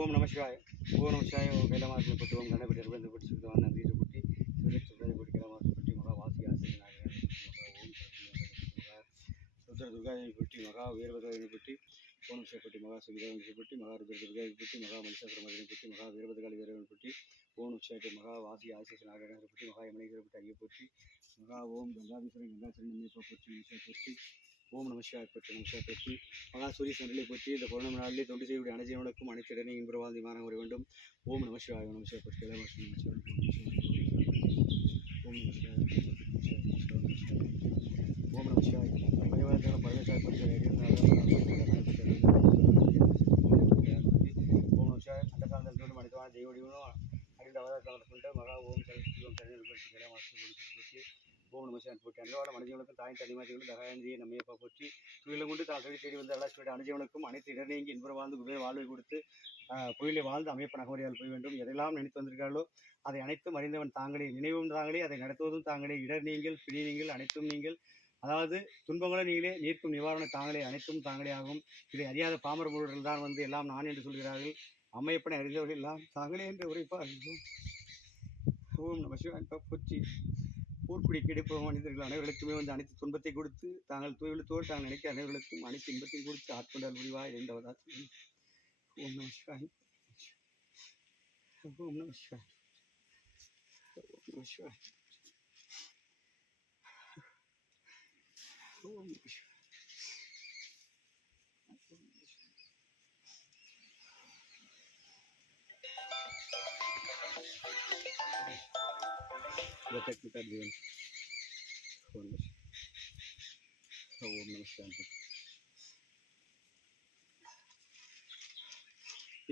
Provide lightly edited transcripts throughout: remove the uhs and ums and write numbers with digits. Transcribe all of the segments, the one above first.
ஓம் நம சிவாய. ஓம் நம சிவாய. ஓம் கைலமாசனை பற்றி ஓம் கண்ணபடி அருபந்து பற்றி சுத்தவான் நந்தியை பற்றி சுதரை பற்றி கைலமாசை பற்றி மகா வாசி ஆசிரியனாக ஓம் ருத்ர துர்காவை பற்றி மகா வீரபத்ரனை பற்றி ஓம் பற்றி மகா சுகிதவனை பற்றி மகா ருத்ர துர்காவை பற்றி மகா மலிசாசுரமதினை பற்றி மகா வீரபத்ரகாளி வீரவனை பற்றி ஓம் உற்சாக மகா வாசி ஆசிரியனாக பற்றி மகா யமனேஸ்வரை பற்றி ஐய பற்றி மகா ஓம் கங்காதீஸ்வரன் கங்காசரன் நினைப்பை பற்றி ஈஸ்வரை பற்றி ஓம் நமசிவாய பற்றி நமசிவாய பற்றி மகா சூரிய சண்டலை பற்றி இந்த பௌர்ணமி நாளிலே தொண்டு செய்யக்கூடிய அனைவருக்கும் அனைத்து இடனே இன்ப வாழ்ந்து மாற வர வேண்டும். ஓம் நமசிவாய நமசிவாய பற்றி ஓம் நமசிவாய ஓம் நமசிவாய பரிவாரத்தான பரமேஸ்வர பற்றி ஓம் நமசிவாய அந்த காலத்தில் மனிதவான தெய்வடிவனும் அறிந்த அவதாரத்தில் கொண்ட மகா ஓம் சரஸ்வதி பற்றி ஓம் நமசிவாயன் போற்றி அன்றாட மனிதர்களுக்கும் தாயின் தனிமாதிகளும் தகாயந்தியை நம்மையப்பா போற்றி துயிலும் கொண்டு தான் தேடி வந்து அல்லாஸ்வருடைய அனுஜவனுக்கும் அனைத்து இடநேங்கி இன்புற வாழ்ந்து குபேர வாழ்வை கொடுத்து புயலை வாழ்ந்து அமைப்ப நகமறியால் போய் வேண்டும். எதெல்லாம் நினைத்து வந்திருக்கார்களோ அதை அனைத்தும் அறிந்தவன் தாங்களே, நினைவும் தாங்களே, அதை நடத்துவதும் தாங்களே, இடர் நீங்கள் பிடி நீங்கள் அனைத்தும் நீங்கள், அதாவது துன்பங்களும் நீங்களே, நீர்க்கும் நிவாரணம் தாங்களே, அனைத்தும் தாங்களே ஆகும். இதை அறியாத பாமர முழுவர்கள் தான் வந்து எல்லாம் நான் என்று சொல்கிறார்கள். அம்மையப்பனை அறிந்தவர்கள் எல்லாம் தாங்களே என்று உரைப்பார்கள். ஓம் நமசிவாயன் போற்றி. ஊர்க்குடி கிடைப்ப மனிதர்கள் அனைவர்களுக்குமே வந்து அனைத்து துன்பத்தை கொடுத்து தாங்கள் தூயத்தோடு தாங்கள் நினைக்க அனைவர்களுக்கும் அனைத்து இன்பத்தையும் கொடுத்து ஆட்கொண்டால் முடிவாய் இரண்டவதா. ஓம் நம சிவாய். ஓம் நம சிவாய். ஓம் நம சிவாய். ஓம் நம சிவாய்.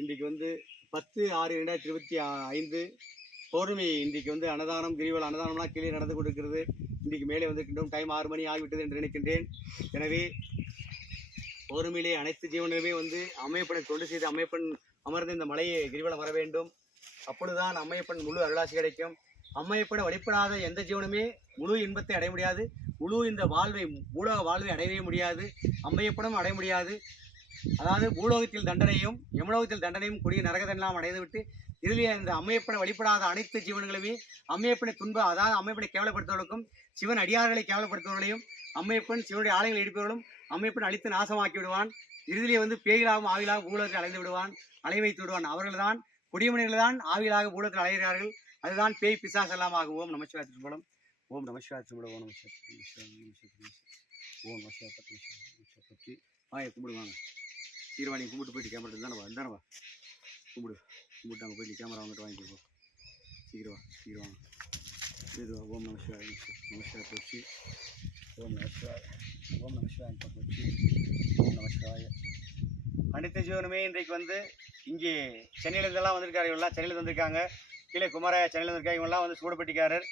இன்றைக்கு வந்து 10/6/2025 பௌர்ணமி. இன்றைக்கு வந்து அன்னதானம் கிரிவலம் அன்னதானம்லாம் கீழே நடந்து கொண்டிருக்கிறது. இன்றைக்கு மேலே வந்துக்கின்றோம். டைம் 6 மணி ஆகிவிட்டது என்று நினைக்கின்றேன். எனவே பௌர்ணமியிலே அனைத்து ஜீவனுமே வந்து அம்மையப்பனை தொண்டு செய்து அம்மையப்பன் அமர்ந்து இந்த மலையை கிரிவலம் வர வேண்டும். அப்பொழுதுதான் அம்மையப்பன் முழு அருளாசி கிடைக்கும். அம்மையப்பனை வழிபடாத எந்த ஜீவனுமே முழு இன்பத்தை அடைய முடியாது. முழு இந்த வாழ்வை பூலோக வாழ்வை அடையவே முடியாது. அம்மையப்பனும் அடைய முடியாது. அதாவது பூலோகத்தில் தண்டனையும் யமலோகத்தில் தண்டனையும் கூடிய நரகத்தெல்லாம் அடைந்துவிட்டு இறுதியே இந்த அம்மையப்பனை வழிபடாத அனைத்து ஜீவன்களுமே அம்மையப்பனை அதாவது அம்மையப்பனை கேவலப்படுத்துவர்களுக்கும் சிவன் அடியார்களை கேவலப்படுத்துவர்களையும் அம்மையப்பன் சிவனுடைய ஆலயங்களை இடிப்பவர்களும் அம்மையப்பன் அழித்து நாசமாக்கி விடுவான். இறுதியிலே வந்து பேயிலாகவும் ஆவிலாகவும் பூலோகத்தில் அலைந்து விடுவான், அலை வைத்து விடுவான். அவர்கள் தான் கொடியமனிகள் தான் ஆவிலாக பூலோகத்தில் அலைகிறார்கள். அதுதான் பேய் பிசாசு எல்லாம் ஆகும். ஓம் நமசிவாய திரும்பலம். ஓம் நமசிவாய திரும்பலம். ஓம் நமசிவாய ஓம் நமசிவாய பற்றி கும்பிடுவாங்க. சீர்வாணி கும்பிட்டு போயிட்டு கேமரா இருந்தானவா கும்பிட்டு அங்கே போயிட்டு கேமரா வந்துட்டு வாங்கிட்டு சீக்கிரம் இதுவா. ஓம் நமசிவாய நமசிவாய பற்றி ஓம் நமசிவாய ஓம் நமசிவாய பற்றி ஓம் நமசிவாய. அனைத்து ஜீவனுமே இன்றைக்கு வந்து இங்கே சென்னையிலேருந்தெல்லாம் வந்திருக்காரு. இவங்களாம் சென்னையில் வந்திருக்காங்க. கீழே குமாராயா சென்னையில் வந்திருக்காங்க. இவங்கெல்லாம் வந்து சூடப்பட்டிக்காரர்.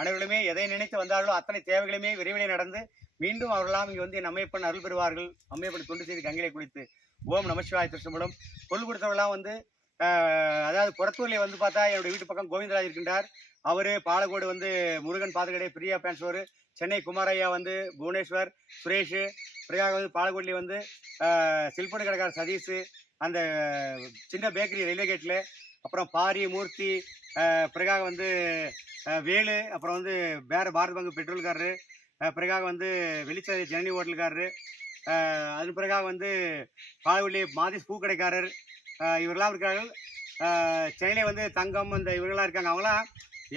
அனைவருமே எதை நினைத்து வந்தார்களோ அத்தனை தேவைகளுமே விரைவிலே நடந்து மீண்டும் அவர்களாம் இங்கே வந்து அம்மையப்பன் அருள் பெறுவார்கள். அம்மையப்பன் தொண்டு செய்து கங்கையிலே குளித்து ஓம் நமசிவாய திருச்சம்பலம். பொருள் கொடுத்தவர்களாம் வந்து அதாவது புறத்தூரில் வந்து பார்த்தா என்னுடைய வீட்டு பக்கம் கோவிந்தராஜ் இருக்கின்றார். அவர் பாலக்கோடு வந்து முருகன் பாதுகடை பிரியா பேன்சோர், சென்னை குமாரையா வந்து புவனேஸ்வர், சுரேஷ் பிறகாக வந்து பாலக்கோட்டிலே வந்து சில்பண்டு கடைக்காரர் சதீஷ், அந்த சின்ன பேக்கரி ரயில்வே கேட்டில், அப்புறம் பாரி மூர்த்தி, பிறகாக வந்து வேலு, அப்புறம் வந்து வேறு பாரத் பங்கு பெட்ரோல்காரரு, பிறகாக வந்து வெளிச்சேரி ஜனனி ஹோட்டல்காரரு, அது பிறகாக வந்து பாலக்கோட்டிலே மாதேஷ் பூக்கடைக்காரர், இவர்களாம் இருக்கார்கள். சென்னையிலே வந்து தங்கம் இந்த இவர்களாம் இருக்காங்க. அவங்களாம்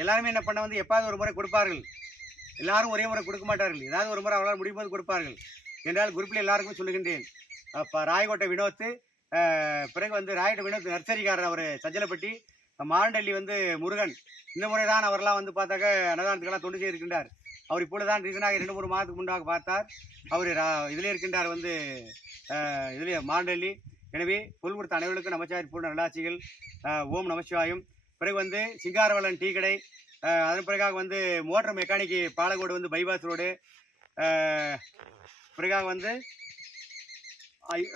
எல்லாருமே என்ன பண்ண வந்து எப்பாவது ஒரு முறை கொடுப்பார்கள். எல்லாரும் ஒரே முறை கொடுக்க மாட்டார்கள். ஏதாவது ஒரு முறை அவங்களால் முடியும் போது கொடுப்பார்கள் என்றால் குரூப்பில் எல்லாருக்குமே சொல்லுகின்றேன். இப்போ ராயகோட்டை வினோத்து, பிறகு வந்து ராயகோட்டை வினோத் நர்சரிக்காரர், அவர் சஞ்சலப்பட்டி, மாரண்டள்ளி வந்து முருகன். இந்த முறை தான் அவரெல்லாம் வந்து பார்த்தாக்க அன்னதானத்துக்கெல்லாம் தொண்டு செய்திருக்கின்றார். அவர் இப்பொழுது தான் ரீசனாக 2-3 மாதத்துக்கு முன்பாக பார்த்தார். அவர் இதிலே இருக்கின்றார் வந்து இதிலே மாரண்டள்ளி. எனவே பொருள் கொடுத்த அனைவருக்கும் நமச்சிவாய பூர்ண நல்லாட்சிகள். ஓம் நமசிவாயும். பிறகு வந்து சிங்காரவளன் டீ கடை, அதன் பிறகாக வந்து மோட்டர் மெக்கானிக்கு பாலக்கோடு வந்து பைபாஸ் ரோடு, பிறகாக வந்து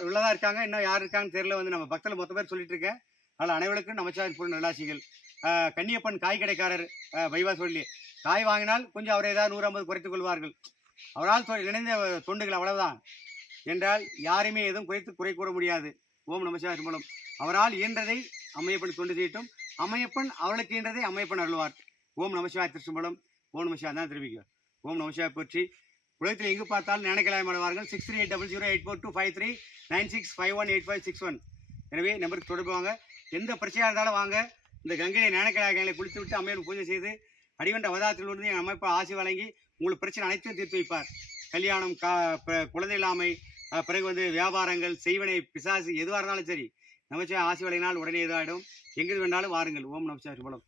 இவ்வளோதான் இருக்காங்க. இன்னும் யார் இருக்காங்கன்னு தெரியல. வந்து நம்ம பக்தர்கள் மொத்த பேர் சொல்லிட்டு இருக்கேன். அதனால் அனைவருக்கும் நமச்சிவாய பூர்ண நல்லாட்சிகள். கன்னியப்பன் காய் கடைக்காரர் பைபாஸ் ரோட்லேயே காய் வாங்கினால் கொஞ்சம் அவரை ஏதாவது 150 குறைத்துக் கொள்வார்கள். அவரால் இணைந்த தொண்டுகள் அவ்வளவுதான். என்றால் யாருமே எதுவும் குறை கூற முடியாது. ஓம் நமசிவாய திருமலம். அவரால் இயன்றதை அம்மையப்பன் கொண்டு செய்யட்டும், அம்மையப்பன் அவளுக்கு இயன்றதை அம்மையப்பன் அருள்வார். ஓம் நமசிவாய திருச்சிம்பலம். ஓம் நமசிவாய தான் தெரிவிக்கும். ஓம் நமசிவாய போற்றி. உலகத்தில் எங்கு பார்த்தாலும் ஞானக்கலாயம் ஆடுவார்கள். 6380084253 96518561. எனவே நம்பருக்கு தொடர்பு வாங்க. எந்த பிரச்சனையாக இருந்தாலும் வாங்க. இந்த கங்கையை ஞானக்கலாயங்களை குளித்து விட்டு அம்மையார் பூஜை செய்து அடிவண்ட அவதாரத்தில் இருந்து என் அமைப்பு ஆசி வழங்கி உங்களுக்கு பிரச்சனை அனைத்தும் தீர்த்து வைப்பார். கல்யாணம், குழந்தை இல்லாமை, பிறகு வந்து வியாபாரங்கள், செய்வனை, பிசாசு எதுவாக இருந்தாலும் சரி நமச்சிவாய ஆசி வழங்கினால் உடனே இதாகிடும். எங்கு வேண்டாலும் வாருங்கள். ஓம் நமசிவாய திருமலம்.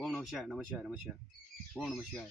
ஓம் நமசிவாய நமசிவாய நமசிவாய. ஓம் நமசிவாய.